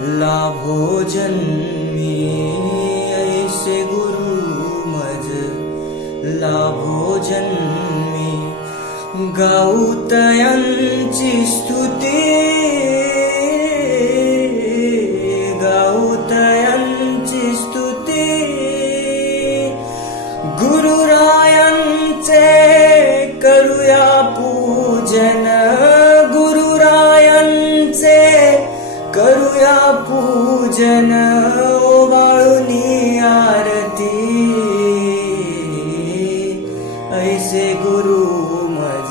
लाभो जन्मी ऐसे गुरु मज लाभो जन्मी गाऊतयांची स्तुती गाऊतयांची स्तुती गुरुरायांचे करूया पूजन गुरुरायांचे करूया पूजन ओवाळूनी आरती ऐसे गुरु मज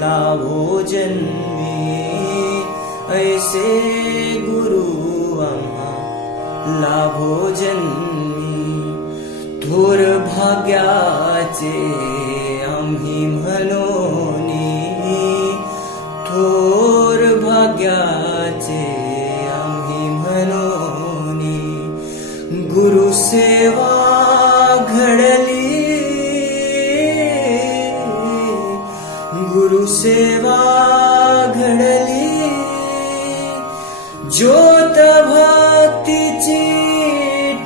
लाभो जन्मी ऐसे गुरु आम्हा लाभो जन्मी थोर भाग्याचे आम्ही म्हणोनी थोर भाग्याचे आम्ही म्हणोनी गुरु सेवा घडली गुरु सेवा घडली ज्योत भक्तीची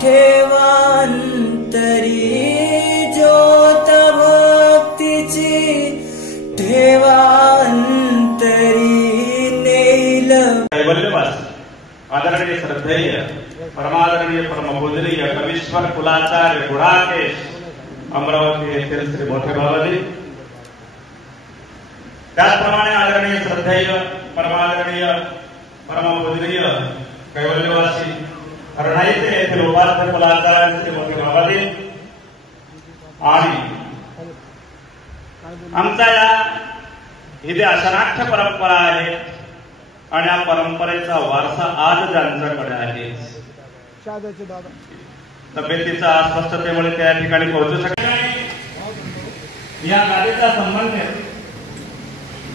ठेवांतरी ज्योत भक्तीची ठेवांतरी नेल कैवल्यवास आदरणीय श्रद्धेय परमादरणीय परमपूजनीय कवीश्वर कुलाचार्य गुणाकेश अमरावती येथील श्री मोठे बाबाजी त्याचप्रमाणे आदरणीय श्रद्धेय परमादरणीय परमपूजनीय कैवल्यवासी हरणाईचे येथील उपाध्य कुलाचार्य श्री मोठे बाबाजी आणि आमचा या इथे अशनाख्य परंपरा आहे आणि या परंपरेचा वारसा आज ज्यांच्याकडे आहे तब्येतीचा अस्वस्थतेमुळे त्या ठिकाणी पोहोचू शकत नाही या गादीचा संबंध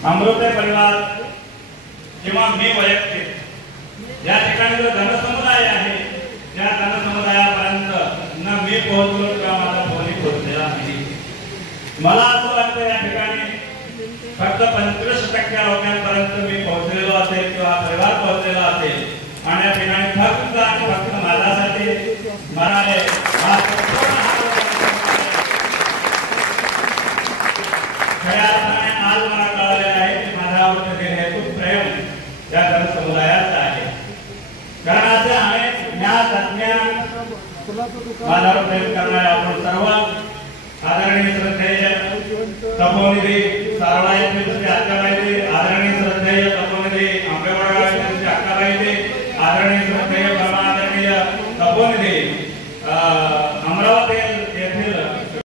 अमृते परिवार किंवा मी वैयक्तिक या ठिकाणी जो जनसमुदाय आहे त्या जनसमुदायापर्यंत न मी पोहोचलो किंवा माझा फोनही पोहोचलेला नाही मला असं वाटतं या ठिकाणी फक्त 25% लोकांपर्यंत मी पोहोचलेलो असेल किंवा परिवार पोहोचलेला असेल आणि या ठिकाणी फक्त आणि फक्त माझ्यासाठी म्हणाले खऱ्या अर्थाने आज मला कळलेलं आहे की माझ्यावर हेतू प्रेम या जनसमुदायाचा आहे कारण असे अनेक ज्ञात अज्ञान माझ्यावर प्रेम करणारे आपण सर्व आदरणीय श्रद्धेय तपोनिधी सारवाई आदरणीय श्रद्धेय